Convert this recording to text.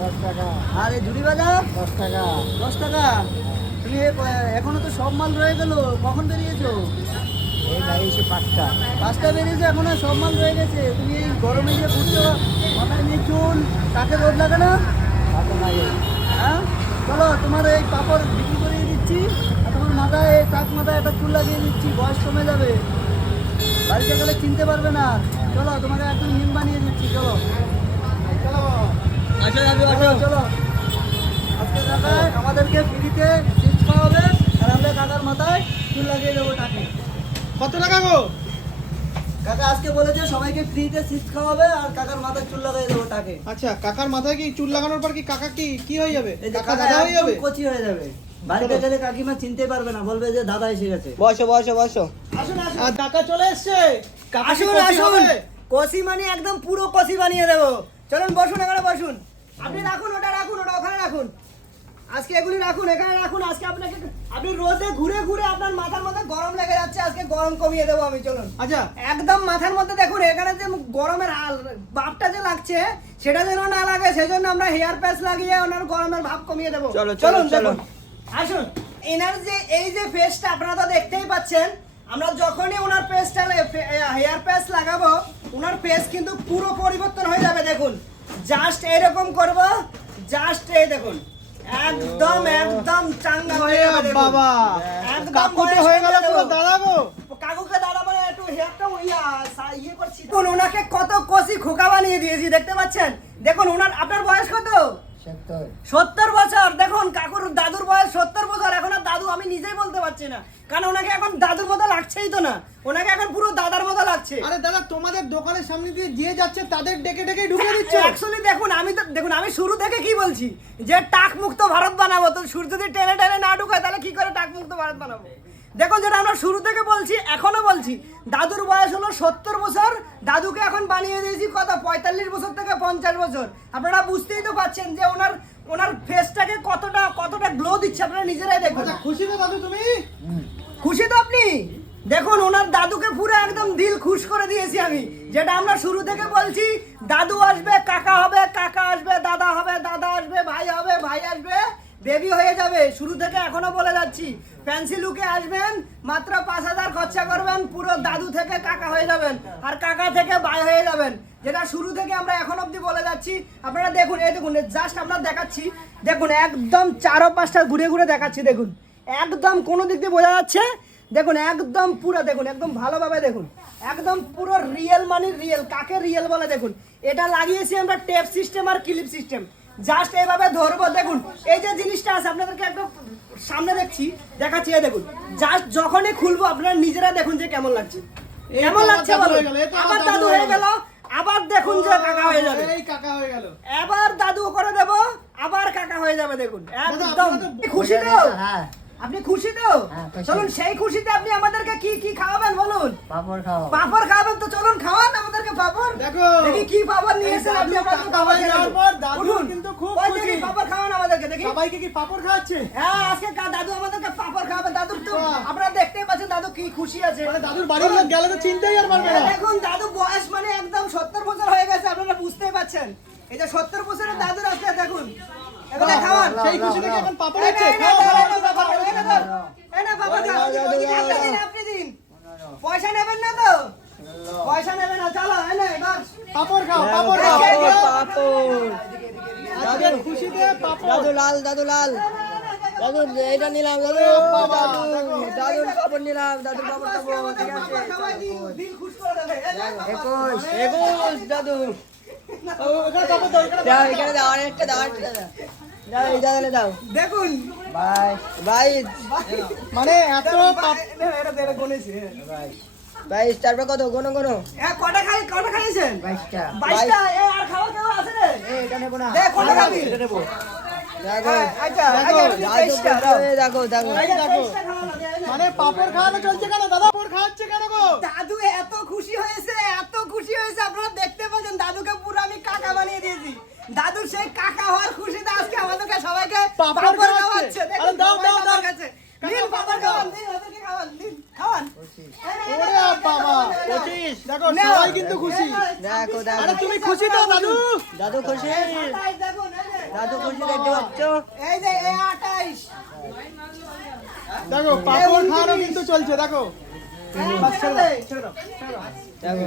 দশ টাকা আর এই ঝুড়ি ভাজা দশ টাকা। দশ টাকা? তুমি এখনও তো সব মাল রয়ে গেল কখন বেরিয়েছো? এই লাগিয়েছি পাঁচটা। পাঁচটা বেরিয়েছে এখনও সব মাল রয়ে গেছে। তুমি এই গরমে যে ঘুরছো মাথায় নিয়ে চুল তাকে রোদ লাগে না? লাগে। হ্যাঁ? চলো তোমার এই পাপড় বিক্রি করিয়ে দিচ্ছি আর তোমার মাথায় টাক মাথায় একটা চুল লাগিয়ে দিচ্ছি বয়স কমে যাবে। বাড়িতে গেলে চিনতে পারবে না। চলো তোমাকে একদম হিম বানিয়ে দিচ্ছি চলো। চলো। আজকে আমাদেরকে ফ্রিতে খাওয়াবে আর আমরা কাকার মাথায় চুল লাগিয়ে দেবো টাকে কত টাকা গো? কাকা আজকে বলেছে সবাইকে ফ্রিতে খাওয়াবে আর কাকার মাথায় চুল লাগিয়ে দেবো টাকে আচ্ছা কাকার মাথায় কি চুল লাগানোর পর কি কাকা কি কি হয়ে যাবে? কাকা দাদা হয়ে যাবে? কচি হয়ে যাবে। বাড়িতে গেলে কাকিমা চিনতে পারবে না বলবে যে দাদা এসে গেছে। বসো বসো বসো। আসুন আসুন। কাকা চলে এসছে? আসুন কচি আসুন? কষি মানে একদম পুরো কষি বানিয়ে দেবো। চলুন বসুন এখানে বসুন। আপনি রাখুন ওটা রাখুন ওটা ওখানে রাখুন। আজকে এগুলি রাখুন এখানে রাখুন আজকে আপনাকে আপনি রোদে ঘুরে ঘুরে আপনার মাথার মধ্যে গরম লেগে যাচ্ছে আজকে গরম কমিয়ে দেবো আমি চলুন। আচ্ছা। একদম মাথার মধ্যে দেখুন এখানে যে গরমের ভাবটা যে লাগছে সেটা যেন না লাগে সেজন্য আমরা হেয়ার প্যাচ লাগিয়ে ওনার গরমের ভাব কমিয়ে দেবো। চলো, চলো, চলুন চলো। দেখুন। আসুন এনার যে এই যে ফেসটা আপনারা তো দেখতেই পাচ্ছেন আমরা যখনই ওনার পেস্টটা হেয়ার প্যাচ লাগাবো ওনার ফেস কিন্তু পুরো পরিবর্তন হয়ে যাবে দেখুন। জাস্ট এরকম করব। জাস্ট এই দেখুন। একদম একদম চাঙ্গা হয়ে যাবে বাবা। একদম কাকু হয়ে গেল পুরো। দাদা গো কাকুকে দাদা মানে একটু হেয়ারটা ইয়া ইয়ে করছি। দেখুন ওনাকে কত কষি খোকা বানিয়ে দিয়েছি দেখতে পাচ্ছেন? দেখুন ওনার আপনার বয়স কত? সত্তর। সত্তর বছর। দেখুন কাকুর দাদুর বয়স সত্তর বছর। এখন আর দাদু আমি নিজেই বলতে পারছি না। কারণ ওনাকে এখন দাদুর মতো লাগছেই তো না। ওনাকে এখন পুরো দাদার মতো লাগছে আরে দাদা তোমাদের দোকানের সামনে দিয়ে যে যাচ্ছে তাদের ডেকে ডেকে ঢুকে দিচ্ছ। অ্যাকচুয়ালি দেখুন আমি তো দেখুন আমি শুরু থেকে কি বলছি? যে টাক মুক্ত ভারত বানাবো তো শুরু যদি টেনে টেনে না ঢুকায় তাহলে কি করে টাক মুক্ত ভারত বানাবো? দেখুন যেটা আমরা শুরু থেকে বলছি এখনও বলছি দাদুর বয়স হলো সত্তর বছর দাদুকে এখন বানিয়ে দিয়েছি কত? পঁয়তাল্লিশ বছর থেকে পঞ্চাশ বছর। আপনারা বুঝতেই তো পাচ্ছেন যে ওনার ওনার ফেসটাকে কতটা কতটা গ্লো দিচ্ছে আপনারা নিজেরাই দেখুন। আচ্ছা খুশি তো দাদু তুমি? খুশি তো আপনি? দেখুন, ওনার দাদুকে পুরো একদম দিল খুশ করে দিয়েছি আমি। যেটা আমরা শুরু থেকে বলছি, দাদু আসবে, কাকা হবে, কাকা আসবে, দাদা হবে, দাদা আসবে, ভাই হবে, ভাই আসবে বেবি হয়ে যাবে। শুরু থেকে এখনও বলে যাচ্ছি ফ্যান্সি লুকে আসবেন, মাত্র পাঁচ হাজার খরচা করবেন, পুরো দাদু থেকে কাকা হয়ে যাবেন আর কাকা থেকে ভাই হয়ে যাবেন। যেটা শুরু থেকে আমরা এখন অবধি বলে যাচ্ছি, আপনারা দেখুন, এই দেখুন জাস্ট আমরা দেখাচ্ছি, দেখুন, একদম চারো পাঁচটা ঘুরে ঘুরে দেখাচ্ছি, দেখুন। একদম কোনো দিক দিয়ে বোঝা যাচ্ছে দেখুন একদম পুরো দেখুন একদম ভালোভাবে দেখুন। একদম পুরো রিয়েল মানে রিয়েল কাকে রিয়েল বলে দেখুন? এটা লাগিয়েছি আমরা টেপ সিস্টেম আর ক্লিপ সিস্টেম জাস্ট এইভাবে ধরবো দেখুন। এই যে জিনিসটা আছে আপনাদেরকে একদম সামনে দেখছি দেখাচ্ছি এই দেখুন। জাস্ট যখনই খুলবো আপনারা নিজেরা দেখুন যে কেমন লাগছে। কেমন লাগছে আবার দাদু হয়ে গেল, আবার আবার দাদু হয়ে গেল। আবার দেখুন যে কাকা হয়ে যাবে। এই কাকা হয়ে গেল। এবার দাদু করে দেব আবার কাকা হয়ে যাবে দেখুন। একদম। খুশি তো? হ্যাঁ। আপনি খুশি তো? হ্যাঁ, চলুন সেই খুশিতে আপনি আমাদেরকে কি কি খাওয়াবেন বলুন? পাপড় খাও পাপড় খাওয়াবেন তো চলুন খাওয়ান আমাদেরকে পাপড়। দেখো। দেখি কি পাপড় নিয়ে এই আপনি দাদু তো পাপড় হয়ে নেব। পর দাদু কিন্তু খুব খুশি। পাপড় খাওয়ান আমাদেরকে দেখি। সবাইকে কি পাপড় খাওয়াচ্ছে? হ্যাঁ আজকে কা- দাদু আমাদেরকে পাপড় খাওয়াবে। দাদুর তো আপনারা দেখতেই পাচ্ছেন দাদু কি খুশি আছে। মানে দাদুর বাড়ির লোক গেলে তো চিনতেই আর পারবে না। হ্যাঁ, দেখুন দাদু বয়স মানে একদম সত্তর বছর হয়ে গেছে আপনারা বুঝতেই পারছেন এই যে সত্তর বছরের দাদুর দেখুন। এগুলো খাওয়ান। সেই খুশি থেকে এখন পাপড় হচ্ছে নে, বাবা, আপনি দিন, পয়সা নেবেন না তো? পয়সা নেবেন না চলো এবার। পাপড় খাও পাপড় খাও। পাপড় আজকের খুশিতে পাপড়। দাদু লাল দাদু লাল। দাদু এটা নিলাম দাদু। বাবা, দাদু দাদুর কাপড় নিলাম দাদুর কাপড় খাব ঠিক আছে। একুশ একুশ দাদু। দেখুন। মানে এত। বাইশ তারপর কত? কোনো কোনো কটা খাই কটা খাইছেন? বাইশটা। বাইশটা? আর খাওয়া কেউ আছে রে? এটা নেব না। কটা খাবি? দেখো দেখো, এটা দিয়ে দাদু তেইশটা, দাও। দেখো দেখো এই যে দেখো। তেইশটা খাওয়ানো, দে, এই নে। মানে পাপড় খাওয়ানো চলছে কেন? দাদা পাপড় খাওয়াচ্ছে কেন গো? দাদু এত খুশি হয়েছে এত খুশি হয়েছে আপনারা দেখতে পাচ্ছেন দাদুকে পুরো আমি কাকা বানিয়ে দিয়েছি দাদুর সেই কাকা হওয়ার খুশিতে আজকে আমাদেরকে সবাইকে পাঁপড় পাপড় খাওয়াচ্ছে। খাওয়াচ্ছে দেখুন, আরে দাও, সবাই দাও, পাঁপড় দাও। খাচ্ছে। কাকা নিন, পাঁপড় পাঁপড় খাওয়ান, দাও। নিন, ওদেরকে খাওয়ান, নিন, খাওয়ান। এই নে, এই নে, ওরে বাবা এই নে, এই নে। পঁচিশ দেখো সবাই কিন্তু খুশি। দেখো, দেখো। আরে তুমি খুশি তো দাদু? দাদু খুশি? সাতাইশ দেখুন, এই নে। দাদু খুশি দেখতে পাচ্ছ? এই যে এ আঠাইশ। দেখো পাপড় খাওয়ানো কিন্তু চলছে দেখো। ছেড়ে দাও, ছেড়ে দাও, দেখো